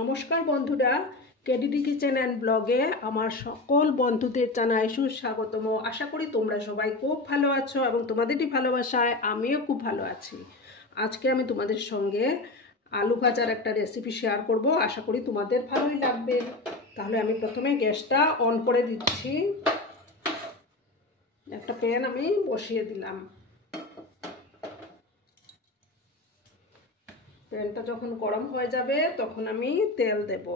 নমস্কার বন্ধুরা, KDD kitchen and ব্লগে আমার সকল বন্ধুদের জানাই সুস্বাগতম। আশা করি তোমরা সবাই খুব ভালো আছো এবং তোমাদেরই ভালোবাসায় আমিও খুব ভালো আছি। আজকে আমি তোমাদের সঙ্গে আলু ভাজার একটা রেসিপি শেয়ার করব। আশা করি তোমাদের ভালোই লাগবে। তাহলে আমি প্রথমে গ্যাসটা অন করে দিচ্ছি। একটা প্যান আমি বসিয়ে দিলাম। প্যানটা যখন গরম হয়ে যাবে তখন আমি তেল দেব।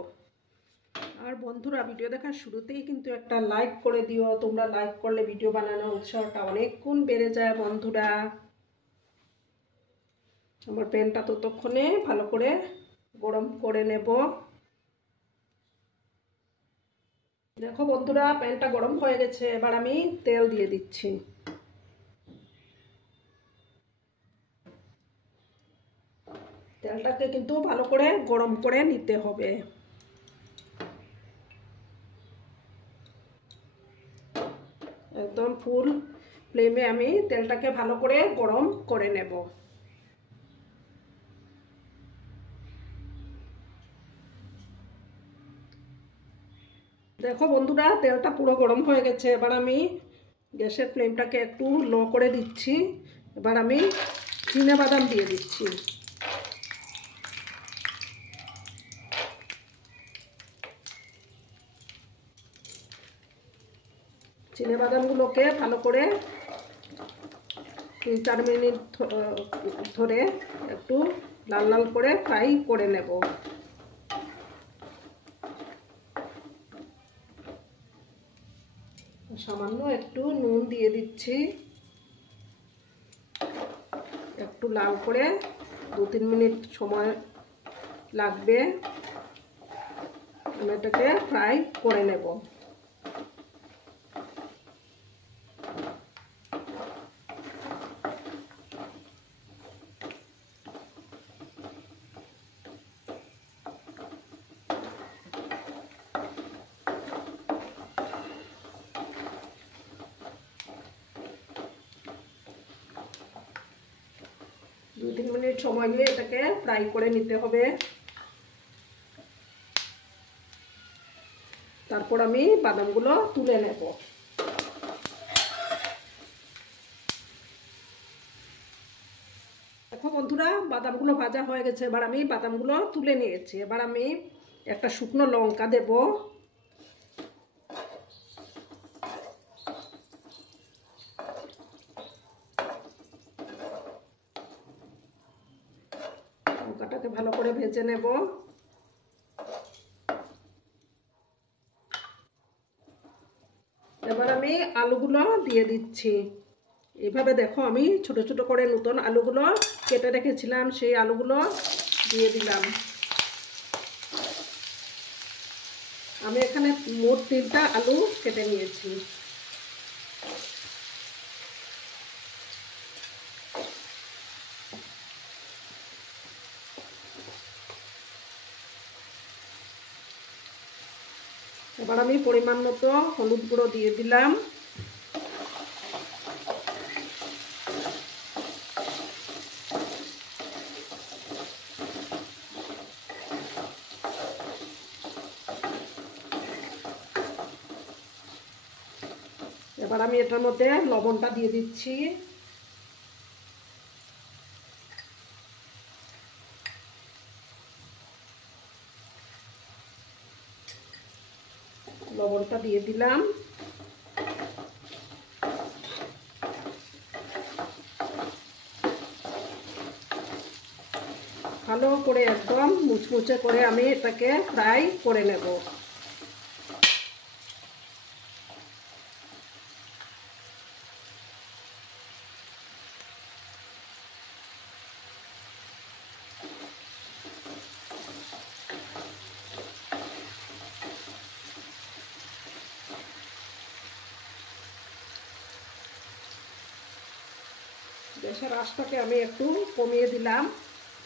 আর বন্ধুরা, ভিডিও দেখার শুরুতেই কিন্তু একটা লাইক করে দিও। তোমরা লাইক করলে ভিডিও বানানোর উৎসাহটা অনেক গুণ বেড়ে যায় বন্ধুরা। আমার প্যানটা ততক্ষণে ভালো করে গরম করে নেব। দেখো বন্ধুরা, প্যানটা গরম হয়ে গেছে। এবার আমি তেল দিয়ে দিচ্ছি। তেলটাকে কিন্তু ভালো করে গরম করে নিতে হবে। একদম ফুল ফ্লেমে আমি তেলটাকে ভালো করে গরম করে নেব। দেখো বন্ধুরা, তেলটা পুরো গরম হয়ে গেছে। এবার আমি গ্যাসের ফ্লেমটাকে একটু লো করে দিচ্ছি। এবার আমি চিনেবাদাম দিয়ে দিচ্ছি। চিনেবাদামগুলোকে ভালো করে 3-4 মিনিট ধরে একটু লাল লাল করে ফ্রাই করে নেব। সামান্য একটু নুন দিয়ে দিচ্ছি। একটু লাল করে 2-3 মিনিট সময় লাগবে। আমি এটাকে ফ্রাই করে নেব। দু 3 মিনিট সময় নিয়ে এটাকে ফ্রাই করে নিতে হবে। তারপর আমি বাদামগুলো তুলে নেব। দেখো বন্ধুরা, বাদামগুলো ভাজা হয়ে গেছে। এবার আমি বাদামগুলো তুলে নিয়েছি। এবার আমি একটা শুকনো লঙ্কা দেব। লঙ্কাটাকে ভালো করে ভেজে নেব। এবার আমি আলুগুলো দিয়ে দিচ্ছি। এইভাবে দেখো, আমি ছোট ছোট করে নতুন আলুগুলো কেটে রেখেছিলাম, সেই আলুগুলো দিয়ে দিলাম। আমি এখানে মোট 3টা আলু কেটে নিয়েছি। এবার আমি পরিমাণ মতো হলুদ গুঁড়ো দিয়ে দিলাম। এবার আমি এটার মধ্যে লবণটা দিয়ে দিচ্ছি। লবণটা দিয়ে দিলাম। ভালো করে একদম মুচমুচে করে আমি এটাকে ফ্রাই করে নেব। গ্যাসের আঁচটাকে আমি একটু কমিয়ে দিলাম।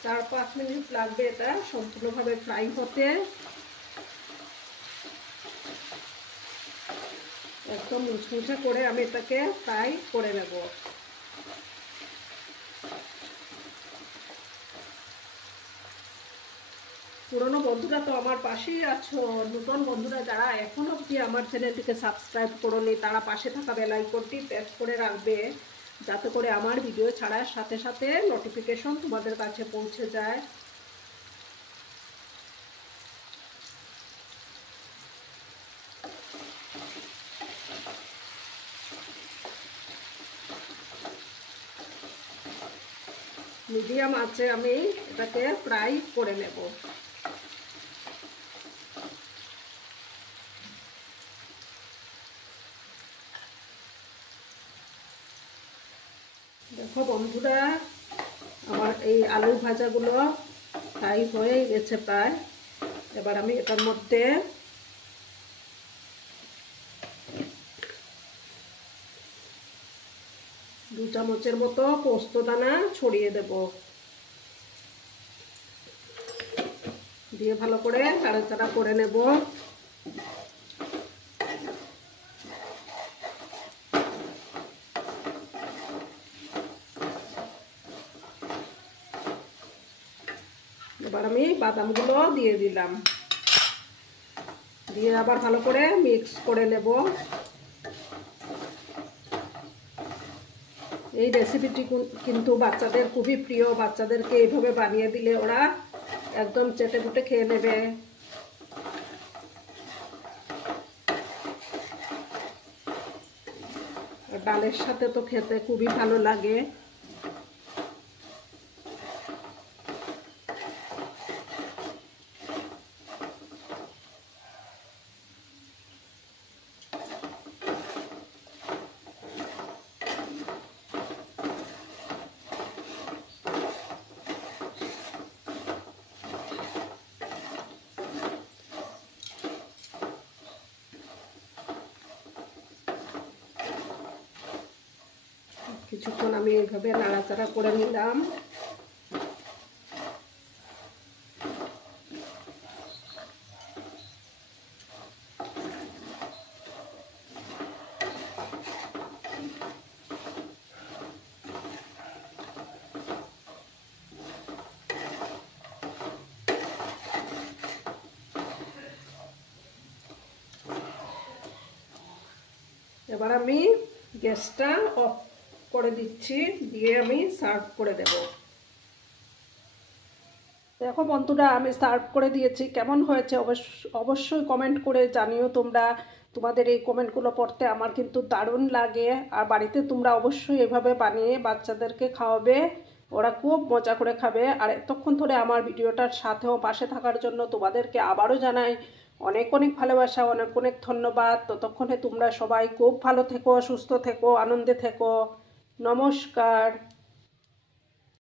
4-5 মিনিট লাগবে এটা সম্পূর্ণভাবে ফ্রাই হতে। একদম মুচমুচে করে আমি এটাকে ফ্রাই করে নেব। পুরনো বন্ধুরা তো আমার পাশেই আছো, নতুন বন্ধুরা যারা এখনো অবধি আমার চ্যানেলটিকে সাবস্ক্রাইব করোনি তারা পাশে থাকা বেল আইকনটি প্রেস করে রাখবে, যাতে করে আমার ভিডিও ছাড়ার সাথে সাথে নোটিফিকেশন তোমাদের কাছে পৌঁছে যায়। মিডিয়াম আঁচে আমি এটাকে ফ্রাই করে নেব। দেখো বন্ধুরা, আমার এই আলু ভাজাগুলো ফ্রাই হয়ে গেছে প্রায়। এবার আমি এটার মধ্যে দু চামচের মতো পোস্ত দানা ছড়িয়ে দেব, দিয়ে ভালো করে নাড়াচাড়া করে নেব। এবার আমি বাদামগুলো দিয়ে দিলাম, দিয়ে আবার ভালো করে মিক্স করে নেব। এই রেসিপিটি কিন্তু বাচ্চাদের খুবই প্রিয়, বাচ্চাদেরকে এইভাবে বানিয়ে দিলে ওরা একদম চেটে পুটে খেয়ে নেবে। ডালের সাথে তো খেতে খুবই ভালো লাগে। কিছুক্ষণ আমি এইভাবে নাড়াচাড়া করে নিলাম। এবার আমি গ্যাসটা অফ করে দিচ্ছি, দিয়ে আমি সার্ভ করে দেব। দেখো বন্ধুরা, আমি সার্ভ করে দিয়েছি। কেমন হয়েছে অবশ্যই কমেন্ট করে জানিও তোমরা। তোমাদের এই কমেন্টগুলো পড়তে আমার কিন্তু দারুণ লাগে। আর বাড়িতে তোমরা অবশ্যই এভাবে বানিয়ে বাচ্চাদেরকে খাওয়াবে, ওরা খুব মজা করে খাবে। আর এতক্ষণ ধরে আমার ভিডিওটার সাথেও পাশে থাকার জন্য তোমাদেরকে আবারও জানাই অনেক অনেক ভালোবাসা, অনেক অনেক ধন্যবাদ। ততক্ষণে তোমরা সবাই খুব ভালো থেকো, সুস্থ থেকো, আনন্দে থেকো। নমস্কার।